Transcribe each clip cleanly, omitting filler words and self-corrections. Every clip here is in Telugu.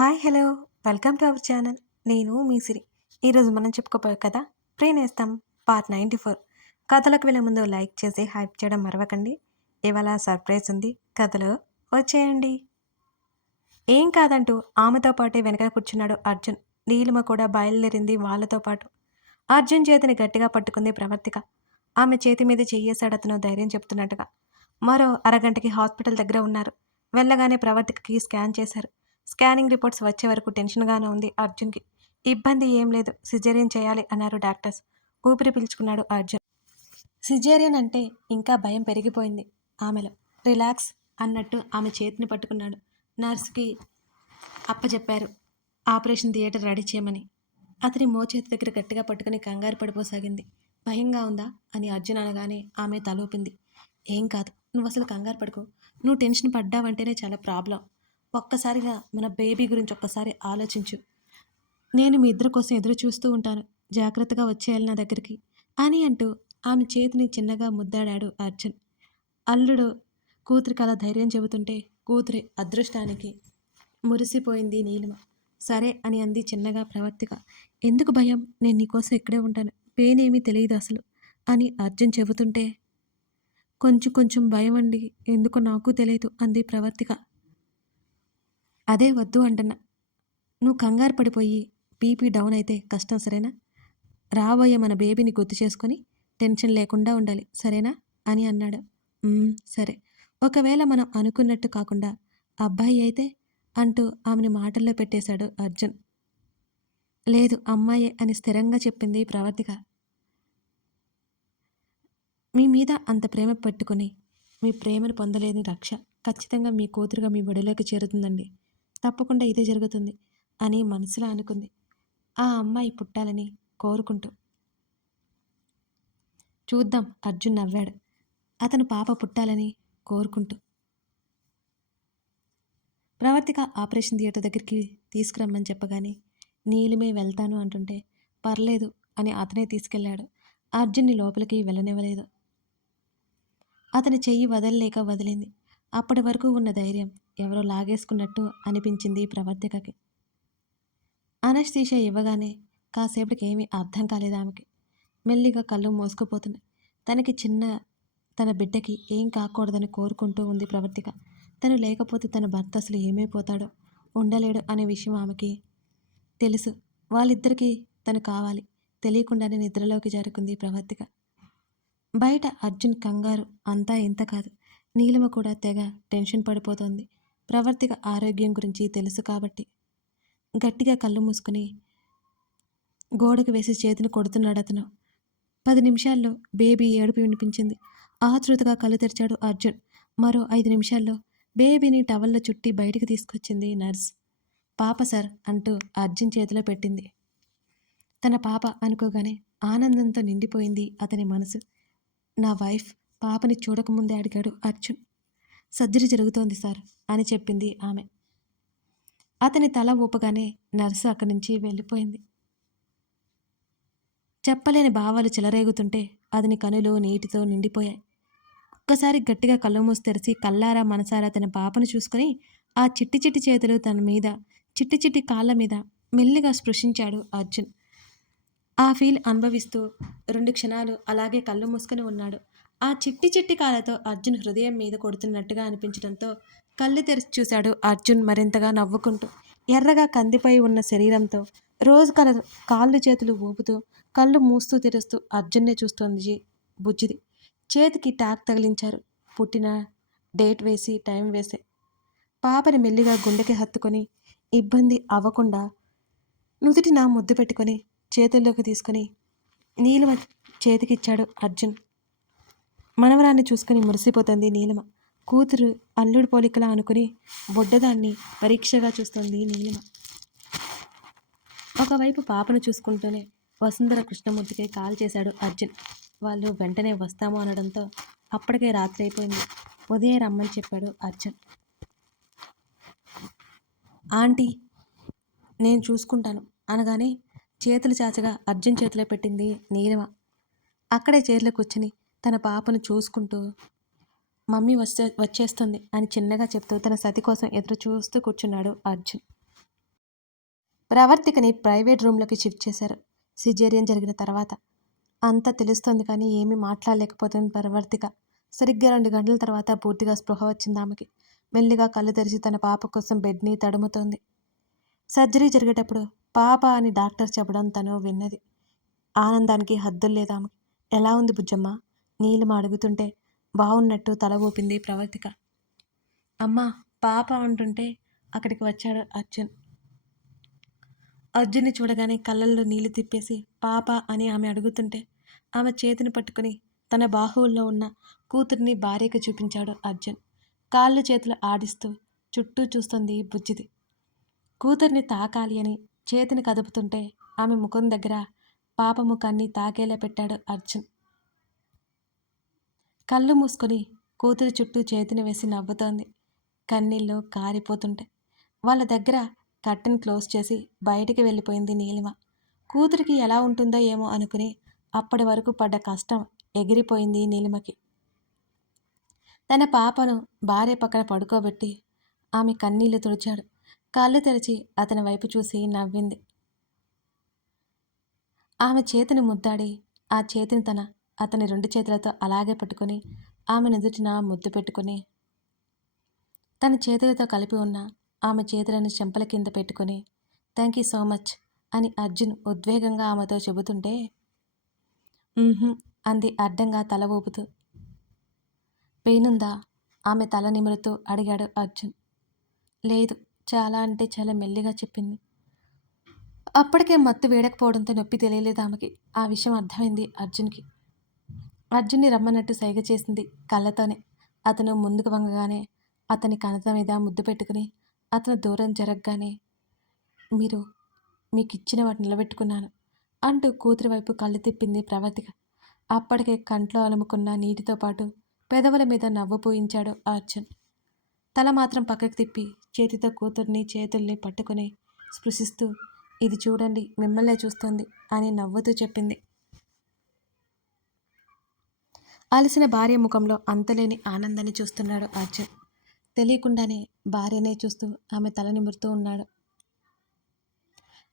Hi hello welcome to our channel. నేను మీ సిరి. ఈరోజు మనం చెప్పుకోపోయే కథ ప్రేనేస్తం పార్ట్ 94. కథలకు వెళ్ళే ముందు లైక్ చేసి హైప్ చేయడం మరవకండి. ఇవాళ సర్ప్రైజ్ ఉంది, కథలో వచ్చేయండి. ఏం కాదంటూ ఆమెతో పాటే వెనక కూర్చున్నాడు అర్జున్. నీలిమ కూడా బయలుదేరింది వాళ్ళతో పాటు. అర్జున్ చేతిని గట్టిగా పట్టుకుంది ప్రవర్తిక. ఆమె చేతి మీద చెయ్యేశాడు అతను ధైర్యం చెప్తున్నట్టుగా. మరో అరగంటకి హాస్పిటల్ దగ్గర ఉన్నారు. వెళ్ళగానే ప్రవర్తికకి స్కాన్ చేశారు. స్కానింగ్ రిపోర్ట్స్ వచ్చే వరకు టెన్షన్గానే ఉంది అర్జున్కి. ఇబ్బంది ఏం లేదు, సిజేరియన్ చేయాలి అన్నారు డాక్టర్స్. ఊపిరి పీల్చుకున్నాడు అర్జున్. సిజేరియన్ అంటే ఇంకా భయం పెరిగిపోయింది ఆమెలో. రిలాక్స్ అన్నట్టు ఆమె చేతిని పట్టుకున్నాడు. నర్స్కి అప్పచెప్పారు ఆపరేషన్ థియేటర్ రెడీ చేయమని. అతని మోచేతి దగ్గర గట్టిగా పట్టుకుని కంగారు పడిపోసాగింది. భయంగా ఉందా అని అర్జున్ అనగానే ఆమె తలూపింది. ఏం కాదు, నువ్వు అసలు కంగారు పడుకో. నువ్వు టెన్షన్ పడ్డావంటేనే చాలా ప్రాబ్లం. ఒక్కసారిగా మన బేబీ గురించి ఒక్కసారి ఆలోచించు. నేను మీ ఇద్దరి కోసం ఎదురు చూస్తూ ఉంటాను. జాగ్రత్తగా వచ్చేయాలి నా దగ్గరికి అని అంటూ ఆమె చేతిని చిన్నగా ముద్దాడాడు అర్జున్. అల్లుడు కూతురికి అలా ధైర్యం చెబుతుంటే కూతురి అదృష్టానికి మురిసిపోయింది నీలిమ. సరే అని అంది చిన్నగా ప్రవర్తిక. ఎందుకు భయం, నేను నీకోసం ఇక్కడే ఉంటాను. పెయిన్ ఏమీ తెలియదు అసలు అని అర్జున్ చెబుతుంటే కొంచెం కొంచెం భయం అండి, ఎందుకో నాకు తెలియదు అంది ప్రవర్తిక. అదే వద్దు అంటున్నా. నువ్వు కంగారు పడిపోయి బీపీ డౌన్ అయితే కష్టం, సరేనా? రాబోయే మన బేబీని గుర్తు చేసుకొని టెన్షన్ లేకుండా ఉండాలి, సరేనా అని అన్నాడు. సరే. ఒకవేళ మనం అనుకున్నట్టు కాకుండా అబ్బాయి అయితే అంటూ ఆమెను మాటల్లో పెట్టేశాడు అర్జున్. లేదు, అమ్మాయే అని స్థిరంగా చెప్పింది ప్రవర్తిక. మీ మీద అంత ప్రేమ పెట్టుకుని మీ ప్రేమను పొందలేని రక్ష ఖచ్చితంగా మీ కూతురుగా మీ ఒడిలోకి చేరుతుందండి. తప్పకుండా ఇదే జరుగుతుంది అని మనసులో అనుకుంది. ఆ అమ్మాయి పుట్టాలని కోరుకుంటూ. చూద్దాం, అర్జున్ నవ్వాడు. అతను పాప పుట్టాలని కోరుకుంటూ. ప్రవర్తిక ఆపరేషన్ థియేటర్ దగ్గరికి తీసుకురమ్మని చెప్పగానే నీలిమే వెళ్తాను అంటుంటే పర్లేదు అని అతనే తీసుకెళ్లాడు. అర్జున్ని లోపలికి వెళ్ళనివ్వలేదు. అతని చెయ్యి వదలలేక వదిలింది. అప్పటి వరకు ఉన్న ధైర్యం ఎవరో లాగేసుకున్నట్టు అనిపించింది ప్రవర్తికకి. అనస్థీషియా ఇవ్వగానే కాసేపటికి ఏమీ అర్థం కాలేదు ఆమెకి. మెల్లిగా కళ్ళు మూసుకుపోతున్నాయి. తన బిడ్డకి ఏం కాకూడదని కోరుకుంటూ ఉంది ప్రవర్తిక. తను లేకపోతే తన భర్త అసలు ఏమైపోతాడో, ఉండలేడు అనే విషయం ఆమెకి తెలుసు. వాళ్ళిద్దరికీ తను కావాలి. తెలియకుండానే నిద్రలోకి జారుకుంది ప్రవర్తిక. బయట అర్జున్ కంగారు అంతా ఇంత కాదు. నీలిమ కూడా తెగ టెన్షన్ పడిపోతోంది. ప్రవర్తిక ఆరోగ్యం గురించి తెలుసు కాబట్టి. గట్టిగా కళ్ళు మూసుకుని గోడకు వేసి చేతిని కొడుతున్నాడు అతను. 10 నిమిషాల్లో బేబీ ఏడుపు వినిపించింది. ఆతృతగా కళ్ళు తెరిచాడు అర్జున్. మరో 5 నిమిషాల్లో బేబీని టవల్లో చుట్టి బయటికి తీసుకొచ్చింది నర్స్. పాప సార్ అంటూ అర్జున్ చేతిలో పెట్టింది. తన పాప అనుకోగానే ఆనందంతో నిండిపోయింది అతని మనసు. నా వైఫ్ పాపని చూడకముందే అడిగాడు అర్జున్. సర్జరీ జరుగుతోంది సార్ అని చెప్పింది ఆమె. అతని తల ఊపగానే నర్సు అక్కడి నుంచి వెళ్ళిపోయింది. చెప్పలేని భావాలు చెలరేగుతుంటే అతని కనులు నీటితో నిండిపోయాయి. ఒక్కసారి గట్టిగా కళ్ళు మూసి తెరిచి కల్లారా మనసారా తన పాపను చూసుకుని ఆ చిట్టి చిట్టి చేతులు తన మీద, చిట్టి చిట్టి కాళ్ళ మీద మెల్లిగా స్పృశించాడు అర్జున్. ఆ ఫీల్ అనుభవిస్తూ 2 క్షణాలు అలాగే కళ్ళు మూసుకుని ఉన్నాడు. ఆ చిట్టి చిట్టి కాళ్ళతో అర్జున్ హృదయం మీద కొడుతున్నట్టుగా అనిపించడంతో కళ్ళు తెరిచి చూశాడు అర్జున్ మరింతగా నవ్వుకుంటూ. ఎర్రగా కందిపోయి ఉన్న శరీరంతో రోజు కాళ్ళు చేతులు ఊపుతూ కళ్ళు మూస్తూ తెరుస్తూ అర్జున్నే చూస్తోంది బుజ్జిది. చేతికి ట్యాగ్ తగిలించారు. పుట్టిన డేట్ వేసి టైం వేసే. పాపని మెల్లిగా గుండెకి హత్తుకొని ఇబ్బంది అవ్వకుండా నుదుటిన ముద్దు పెట్టుకొని చేతుల్లోకి తీసుకొని నీలిమ చేతికిచ్చాడు అర్జున్. మనవరాన్ని చూసుకుని మురిసిపోతుంది నీలిమ. కూతురు అల్లుడు పోలికలా అనుకుని బొడ్డదాన్ని పరీక్షగా చూస్తోంది నీలిమ. ఒకవైపు పాపను చూసుకుంటూనే వసుంధర కృష్ణమూర్తికి కాల్ చేశాడు అర్జున్. వాళ్ళు వెంటనే వస్తాము అనడంతో అప్పటికే రాత్రి అయిపోయింది. ఉదయం రమ్మని చెప్పాడు అర్జున్. ఆంటీ నేను చూసుకుంటాను అనగానే చేతులు చాచగా అర్జున్ చేతిలో పెట్టింది నీలిమ. అక్కడే చైర్లో కూర్చుని తన పాపను చూసుకుంటూ మమ్మీ వచ్చేస్తుంది అని చిన్నగా చెప్తూ తన సతి కోసం ఎదురు చూస్తూ కూర్చున్నాడు అర్జున్. ప్రవర్తికని ప్రైవేట్ రూమ్లోకి షిఫ్ట్ చేశారు సిజేరియన్ జరిగిన తర్వాత. అంతా తెలుస్తోంది కానీ ఏమీ మాట్లాడలేకపోతుంది ప్రవర్తిక. సరిగ్గా 2 గంటల తర్వాత పూర్తిగా స్పృహ వచ్చింది ఆమెకి. మెల్లిగా కళ్ళు తెరిచి తన పాప కోసం బెడ్ని తడుముతోంది. సర్జరీ జరిగేటప్పుడు పాప అని డాక్టర్ చెప్పడం తను విన్నది. ఆనందానికి హద్దుల్లేదామెకి. ఎలా ఉంది బుజ్జమ్మ? నీలిమ అడుగుతుంటే బావున్నట్టు తల ఊపింది ప్రవర్తిక. అమ్మా పాప అంటుంటే అక్కడికి వచ్చాడు అర్జున్. అర్జున్ని చూడగానే కళ్ళల్లో నీళ్లు తిప్పేసి పాప అని ఆమె అడుగుతుంటే ఆమె చేతిని పట్టుకుని తన బాహువుల్లో ఉన్న కూతుర్ని భార్యకి చూపించాడు అర్జున్. కాళ్ళు చేతులు ఆడిస్తూ చుట్టూ చూస్తుంది బుజ్జిది. కూతుర్ని తాకాలి అని చేతిని కదుపుతుంటే ఆమె ముఖం దగ్గర పాప ముఖాన్ని తాకేలా పెట్టాడు అర్జున్. కళ్ళు మూసుకొని కూతురి చుట్టూ చేతిని వేసి నవ్వుతోంది. కన్నీళ్ళు కారిపోతుంటే వాళ్ళ దగ్గర కర్టెన్ క్లోజ్ చేసి బయటికి వెళ్ళిపోయింది నీలిమ. కూతురికి ఎలా ఉంటుందో ఏమో అనుకుని అప్పటి వరకు పడ్డ కష్టం ఎగిరిపోయింది నీలిమకి. తన పాపను భార్య పక్కన పడుకోబెట్టి ఆమె కన్నీళ్లు తుడిచాడు. కళ్ళు తెరిచి అతని వైపు చూసి నవ్వింది. ఆమె చేతిని ముద్దాడి ఆ చేతిని అతని 2 చేతులతో అలాగే పట్టుకుని ఆమె నుదుటిన ముద్దు పెట్టుకుని తన చేతులతో కలిపి ఉన్న ఆమె చేతులను చెంపల కింద పెట్టుకుని థ్యాంక్ యూ సో మచ్ అని అర్జున్ ఉద్వేగంగా ఆమెతో చెబుతుంటే అంది అడ్డంగా తల ఊపుతూ. పెయినుందా? ఆమె తల నిమురుతూ అడిగాడు అర్జున్. లేదు, చాలా అంటే చాలా మెల్లిగా చెప్పింది. అప్పటికే మత్తు వేడకపోవడంతో నొప్పి తెలియలేదు ఆమెకి. ఆ విషయం అర్థమైంది అర్జున్కి. అర్జున్ని రమ్మన్నట్టు సైగ చేసింది కళ్ళతోనే. అతను ముందుకు వంగగానే అతని కణత మీద ముద్దు పెట్టుకుని అతను దూరం జరగగానే మీకిచ్చిన వాటిని నిలబెట్టుకున్నాను అంటూ కూతురి వైపు కళ్ళు తిప్పింది ప్రవర్తిక. అప్పటికే కంట్లో అలుముకున్న నీటితో పాటు పెదవుల మీద నవ్వు పూయించాడు అర్జున్. తల మాత్రం పక్కకు తిప్పి చేతితో కూతుర్ని చేతుల్ని పట్టుకుని స్పృశిస్తూ ఇది చూడండి మిమ్మల్నే చూస్తోంది అని నవ్వుతూ చెప్పింది. అలసిన భార్య ముఖంలో అంతులేని ఆనందాన్ని చూస్తున్నాడు అర్జున్. తెలియకుండానే భార్యనే చూస్తూ ఆమె తల నిమురుతూ ఉన్నాడు.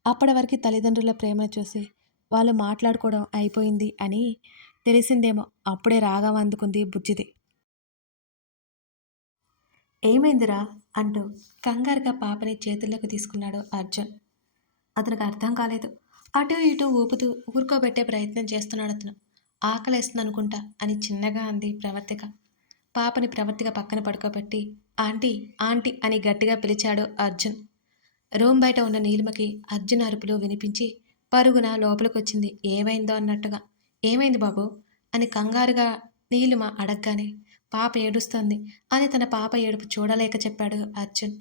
అప్పటి వరకు తల్లిదండ్రుల ప్రేమను చూసి వాళ్ళు మాట్లాడుకోవడం అయిపోయింది అని తెలిసిందేమో. అప్పుడే రాగం అందుకుంది బుజ్జిది. ఏమైందిరా అంటూ కంగారుగా పాపని చేతుల్లోకి తీసుకున్నాడు అర్జున్. అతనికి అర్థం కాలేదు. అటు ఇటు ఊపుతూ ఊరుకోబెట్టే ప్రయత్నం చేస్తున్నాడు అతను. ఆకలేస్తుంది అనుకుంటా అని చిన్నగా అంది ప్రవర్తిక. పాపని ప్రవర్తిక పక్కన పడుకోబెట్టి ఆంటీ ఆంటీ అని గట్టిగా పిలిచాడు అర్జున్. రూమ్ బయట ఉన్న నీలిమకి అర్జున్ అరుపులు వినిపించి పరుగున లోపలికొచ్చింది ఏమైందో అన్నట్టుగా. ఏమైంది బాబు అని కంగారుగా నీలిమ అడగగానే పాప ఏడుస్తోంది అని తన పాప ఏడుపు చూడలేక చెప్పాడు అర్జున్.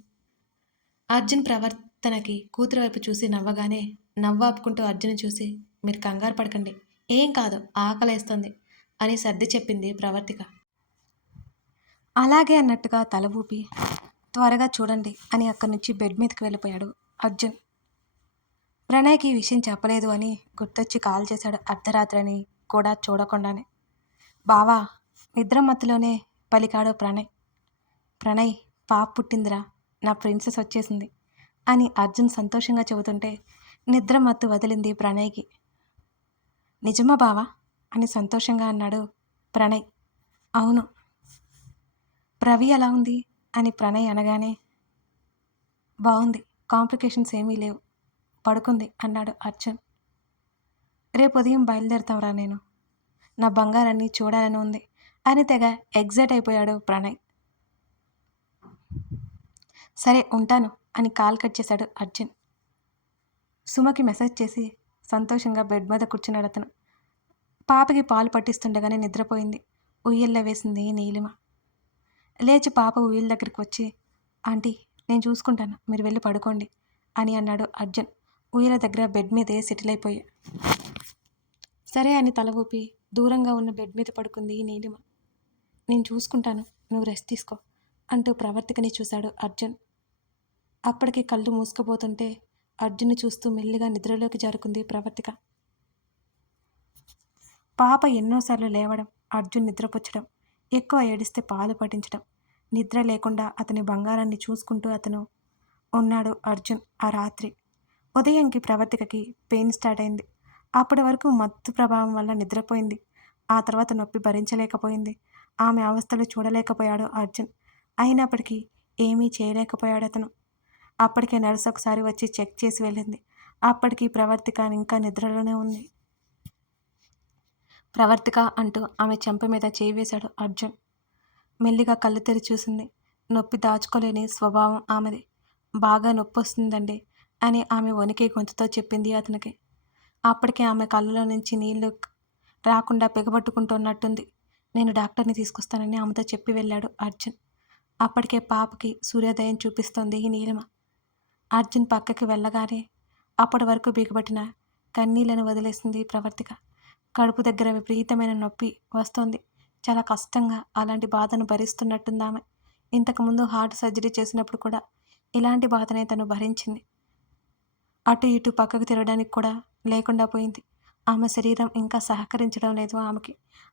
అర్జున్ ప్రవర్తనకి కూతురు వైపు చూసి నవ్వగానే నవ్వాపుకుంటూ అర్జున్ చూసి మీరు కంగారు పడకండి, ఏం కాదు, ఆకలేస్తుంది అని సర్ది చెప్పింది ప్రవర్తిక. అలాగే అన్నట్టుగా తల ఊపి త్వరగా చూడండి అని అక్కడి నుంచి బెడ్ మీదకి వెళ్ళిపోయాడు అర్జున్. ప్రణయ్కి ఈ విషయం చెప్పలేదు అని గుర్తొచ్చి కాల్ చేశాడు అర్ధరాత్రి అని కూడా చూడకుండానే. బావా నిద్ర మత్తులోనే పలికాడు ప్రణయ్. ప్రణయ్ పాప పుట్టిందిరా, నా ప్రిన్సెస్ వచ్చేసింది అని అర్జున్ సంతోషంగా చెబుతుంటే నిద్ర మత్తు వదిలింది ప్రణయ్కి. నిజమా బావా అని సంతోషంగా అన్నాడు ప్రణయ్. అవును. ప్రవి ఎలా ఉంది అని ప్రణయ్ అనగానే బాగుంది, కాంప్లికేషన్స్ ఏమీ లేవు, పడుకుంది అన్నాడు అర్జున్. రేపు ఉదయం బయలుదేరుతాంరా, నేను నా బంగారాన్ని చూడాలని ఉంది అని తెగ ఎగ్జైట్ అయిపోయాడు ప్రణయ్. సరే ఉంటాను అని కాల్ కట్ చేశాడు అర్జున్. సుమకి మెసేజ్ చేసి సంతోషంగా బెడ్ మీద కూర్చున్నాడు అతను. పాపకి పాలు పట్టిస్తుండగానే నిద్రపోయింది. ఉయ్యల్లో వేసింది నీలిమ. లేచి పాప ఉయ్యల దగ్గరికి వచ్చి ఆంటీ నేను చూసుకుంటాను, మీరు వెళ్ళి పడుకోండి అని అన్నాడు అర్జున్. ఉయ్యల దగ్గర బెడ్ మీదే సెటిల్ అయిపోయి సరే అని తల ఊపి దూరంగా ఉన్న బెడ్ మీద పడుకుంది నీలిమ. నేను చూసుకుంటాను, నువ్వు రెస్ట్ తీసుకో అంటూ ప్రవర్తికని చూశాడు అర్జున్. అప్పటికి కళ్ళు మూసుకుపోతుంటే అర్జున్ని చూస్తూ మెల్లిగా నిద్రలోకి జారుకుంది ప్రవర్తిక. పాప ఎన్నోసార్లు లేవడం, అర్జున్ నిద్రపుచ్చడం, ఎక్కువ ఏడిస్తే పాలు పట్టించడం, నిద్ర లేకుండా అతని బంగారాన్ని చూసుకుంటూ అతను ఉన్నాడు అర్జున్ ఆ రాత్రి. ఉదయంకి ప్రవర్తికకి పెయిన్ స్టార్ట్ అయింది. అప్పటి వరకు మత్తు ప్రభావం వల్ల నిద్రపోయింది. ఆ తర్వాత నొప్పి భరించలేకపోయింది. ఆమె అవస్థలు చూడలేకపోయాడు అర్జున్. అయినప్పటికీ ఏమీ చేయలేకపోయాడతను. అప్పటికే నర్స్ ఒకసారి వచ్చి చెక్ చేసి వెళ్ళింది. అప్పటికి ప్రవర్తిక ఇంకా నిద్రలోనే ఉంది. ప్రవర్తిక అంటూ ఆమె చెంప మీద చేయి వేశాడు అర్జున్. మెల్లిగా కళ్ళు తెరిచి చూసింది. నొప్పి దాచుకోలేని స్వభావం ఆమెది. బాగా నొప్పొస్తుందండి అని ఆమె వణికే గొంతుతో చెప్పింది అతనికి. అప్పటికే ఆమె కళ్ళలో నుంచి నీళ్లు రాకుండా బిగబట్టుకుంటున్నట్టుంది. నేను డాక్టర్ని తీసుకొస్తానని ఆమెతో చెప్పి వెళ్ళాడు అర్జున్. అప్పటికే పాపకి సూర్యోదయం చూపిస్తోంది ఈ నీలిమ. అర్జున్ పక్కకి వెళ్ళగానే అప్పటి వరకు బిగబట్టిన కన్నీళ్లను వదిలేసింది ప్రవర్తిక. కడుపు దగ్గర విపరీతమైన నొప్పి వస్తోంది. చాలా కష్టంగా అలాంటి బాధను భరిస్తున్నట్టుందామె. ఇంతకుముందు హార్ట్ సర్జరీ చేసినప్పుడు కూడా ఇలాంటి బాధనే తను భరించింది. అటు ఇటు పక్కకు తిరగడానికి కూడా లేకుండా పోయింది. ఆమె శరీరం ఇంకా సహకరించడం లేదు ఆమెకి.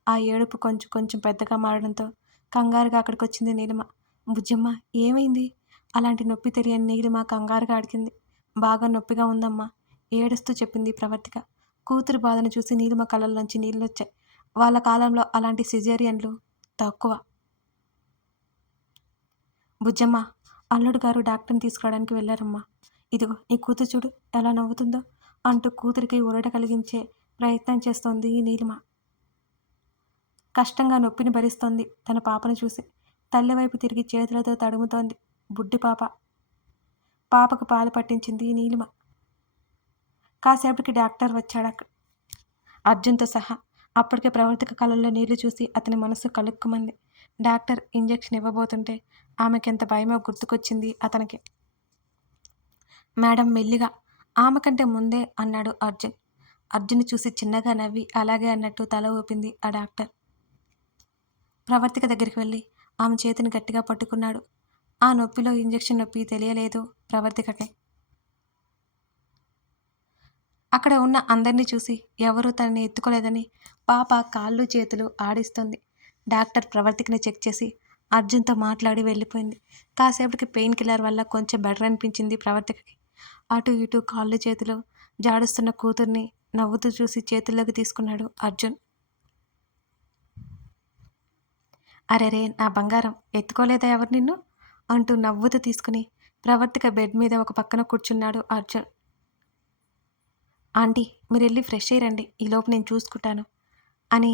ఆ ఏడుపు కొంచెం కొంచెం పెద్దగా మారడంతో కంగారుగా అక్కడికొచ్చింది నీలిమ. బుజ్జమ్మ ఏమైంది? అలాంటి నొప్పి తెలియని నీలిమ కంగారుగా అడిగింది. బాగా నొప్పిగా ఉందమ్మా ఏడుస్తూ చెప్పింది ప్రవర్తిక. కూతురు బాధను చూసి నీలిమ కళ్ళల్లోంచి నీళ్ళొచ్చాయి. వాళ్ళ కాలంలో అలాంటి సిజేరియన్లు తక్కువ. బుజ్జమ్మ అల్లుడు గారు డాక్టర్ని తీసుకురావడానికి వెళ్ళారమ్మా. ఇదిగో నీ కూతురు చూడు ఎలా నవ్వుతుందో అంటూ కూతురికి ఊరట కలిగించే ప్రయత్నం చేస్తోంది నీలిమ. కష్టంగా నొప్పిని భరిస్తోంది తన పాపను చూసి. తల్లి వైపు తిరిగి చేతులతో తడుముతోంది బుడ్డి పాప. పాపకు పాలు పట్టించింది నీలిమ. కాసేపటికి డాక్టర్ వచ్చాడక్క అర్జున్తో సహా. అప్పటికే ప్రవర్తిక కళ్ళల్లో నీళ్లు చూసి అతని మనసు కలుక్కుమంది. డాక్టర్ ఇంజెక్షన్ ఇవ్వబోతుంటే ఆమెకెంత భయమో గుర్తుకొచ్చింది అతనికి. మేడం మెల్లిగా ఆమె కంటే ముందే అన్నాడు అర్జున్. అర్జున్ చూసి చిన్నగా నవ్వి అలాగే అన్నట్టు తల ఊపింది ఆ డాక్టర్. ప్రవర్తిక దగ్గరికి వెళ్ళి ఆమె చేతిని గట్టిగా పట్టుకున్నాడు. ఆ నొప్పిలో ఇంజెక్షన్ నొప్పి తెలియలేదు ప్రవర్తికకి. అక్కడ ఉన్న అందరినీ చూసి ఎవరూ తనని ఎత్తుకోలేదని పాప కాళ్ళు చేతులు ఆడిస్తుంది. డాక్టర్ ప్రవర్తికని చెక్ చేసి అర్జున్తో మాట్లాడి వెళ్ళిపోయింది. కాసేపటికి పెయిన్ కిల్లర్ వల్ల కొంచెం బెటర్ అనిపించింది ప్రవర్తికకి. అటు ఇటు కాళ్ళు చేతులు జాడుస్తున్న కూతుర్ని నవ్వుతూ చూసి చేతుల్లోకి తీసుకున్నాడు అర్జున్. అరెరే నా బంగారం ఎత్తుకోలేదా ఎవరు నిన్ను అంటూ నవ్వుతూ తీసుకుని ప్రవర్తిక బెడ్ మీద ఒక పక్కన కూర్చున్నాడు అర్జున్. ఆంటీ మీరు వెళ్ళి ఫ్రెష్ అయ్యిరండి ఈలోపు నేను చూసుకుంటాను అని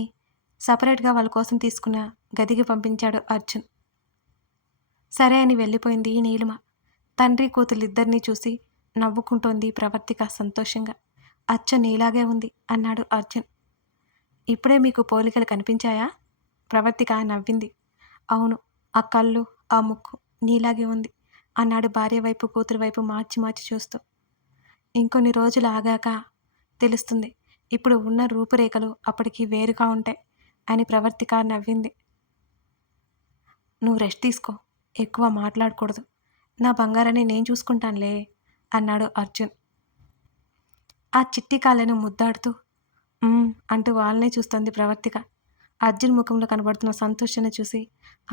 సపరేట్గా వాళ్ళ కోసం తీసుకున్న గదికి పంపించాడు అర్జున్. సరే అని వెళ్ళిపోయింది నీలిమ. తండ్రి కూతులిద్దరినీ చూసి నవ్వుకుంటోంది ప్రవర్తిక సంతోషంగా. అచ్చ నీలాగే ఉంది అన్నాడు అర్జున్. ఇప్పుడే మీకు పోలికలు కనిపించాయా? ప్రవర్తిక నవ్వింది. అవును ఆ కళ్ళు ఆ ముక్కు నీలాగే ఉంది అన్నాడు భార్య వైపు కూతురు వైపు మార్చి మార్చి చూస్తూ. ఇంకొన్ని రోజులు ఆగాక తెలుస్తుంది. ఇప్పుడు ఉన్న రూపురేఖలు అప్పటికి వేరుగా ఉంటాయి అని ప్రవర్తిక నవ్వింది. నువ్వు రెస్ట్ తీసుకో ఎక్కువ మాట్లాడకూడదు నా బంగారాన్ని నేను చూసుకుంటానులే అన్నాడు అర్జున్. ఆ చిట్టి కాళ్ళను ముద్దాడుతూ అంటూ వాళ్ళనే చూస్తోంది ప్రవర్తిక. అర్జున్ ముఖంలో కనబడుతున్న సంతోషాన్ని చూసి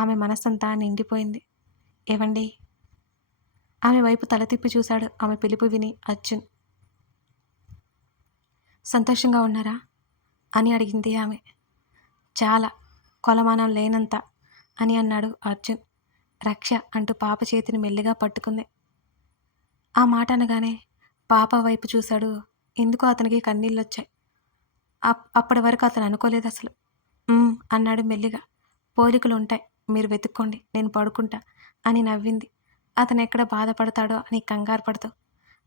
ఆమె మనస్సంతా నిండిపోయింది. ఏవండి ఆమె వైపు తల తిప్పి చూశాడు ఆమె పిలుపు విని అర్జున్. సంతోషంగా ఉన్నారా అని అడిగింది ఆమె. చాలా కొలమానం లేనంత అని అన్నాడు అర్జున్. రక్ష అంటూ పాప చేతిని మెల్లిగా పట్టుకుంది. ఆ మాట అనగానే పాప వైపు చూశాడు. ఎందుకో అతనికి కన్నీళ్ళొచ్చాయి. అప్పటి వరకు అతను అనుకోలేదు అసలు. అన్నాడు మెల్లిగా. పోలికలు ఉంటాయి మీరు వెతుక్కోండి నేను పడుకుంటా అని నవ్వింది. అతను ఎక్కడ బాధపడతాడో అని కంగారు పడుతూ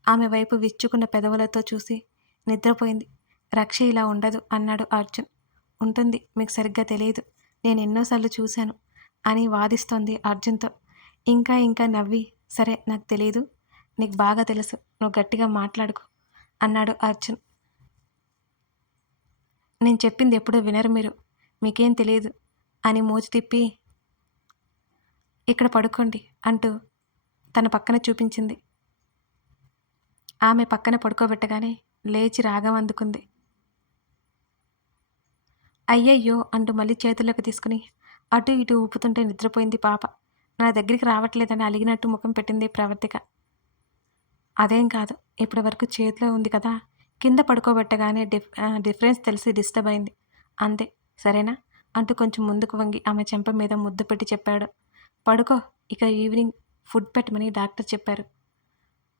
ఆమె వైపు విచ్చుకున్న పెదవులతో చూసి నిద్రపోయింది. రక్ష ఇలా ఉండదు అన్నాడు అర్జున్. ఉంటుంది మీకు సరిగ్గా తెలియదు నేను ఎన్నోసార్లు చూశాను అని వాదిస్తోంది అర్జున్తో. ఇంకా ఇంకా నవ్వి సరే నాకు తెలియదు నీకు బాగా తెలుసు నువ్వు గట్టిగా మాట్లాడుకో అన్నాడు అర్జున్. నేను చెప్పింది ఎప్పుడూ వినరు మీరు మీకేం తెలియదు అని మూతి తిప్పి ఇక్కడ పడుకోండి అంటూ తన పక్కన చూపించింది. ఆమె పక్కన పడుకోబెట్టగానే లేచి రాగం అందుకుంది. అయ్యయ్యో అంటూ మళ్ళీ చేతుల్లోకి తీసుకుని అటు ఇటు ఊపుతుంటే నిద్రపోయింది పాప. నా దగ్గరికి రావట్లేదని అలిగినట్టు ముఖం పెట్టింది ప్రవర్తిక. అదేం కాదు. ఇప్పటి వరకు చేతిలో ఉంది కదా! కింద పడుకోబెట్టగానే డిఫరెన్స్ తెలిసి డిస్టర్బ్ అయింది. అంతే. సరేనా? అంటూ కొంచెం ముందుకు వంగి ఆమె చెంప మీద ముద్దు పెట్టి చెప్పాడు. పడుకో. ఇక ఈవినింగ్ ఫుడ్ పెట్టమని డాక్టర్ చెప్పారు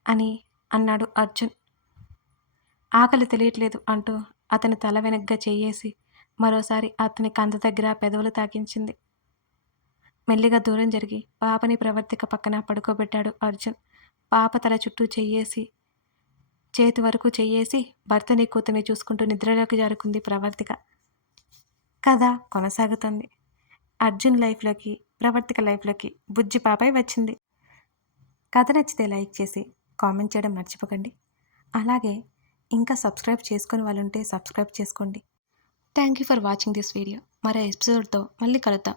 అని అన్నాడు అర్జున్. ఆకలి తెలియట్లేదు అంటూ అతని తల వెనగ్గా చెయ్యేసి మరోసారి అతని కంద దగ్గర పెదవులు తాకించింది. మెల్లిగా దూరం జరిగి పాపని ప్రవర్తిక పక్కన పడుకోబెట్టాడు అర్జున్. పాప తల చుట్టూ చేతి వరకు చెయ్యేసి భర్తని కూతుర్ని చూసుకుంటూ నిద్రలోకి జారుకుంది ప్రవర్తిక. కథ కొనసాగుతుంది. అర్జున్ లైఫ్లోకి, ప్రవర్తిక లైఫ్లోకి బుజ్జి పాపై వచ్చింది. కథ నచ్చితే లైక్ చేసి కామెంట్ చేయడం మర్చిపోకండి. అలాగే ఇంకా సబ్స్క్రైబ్ చేసుకుని వాళ్ళు ఉంటే సబ్స్క్రైబ్ చేసుకోండి. Thank you for watching this video. మరో ఎపిసోడ్తో మళ్ళీ కలుద్దాం.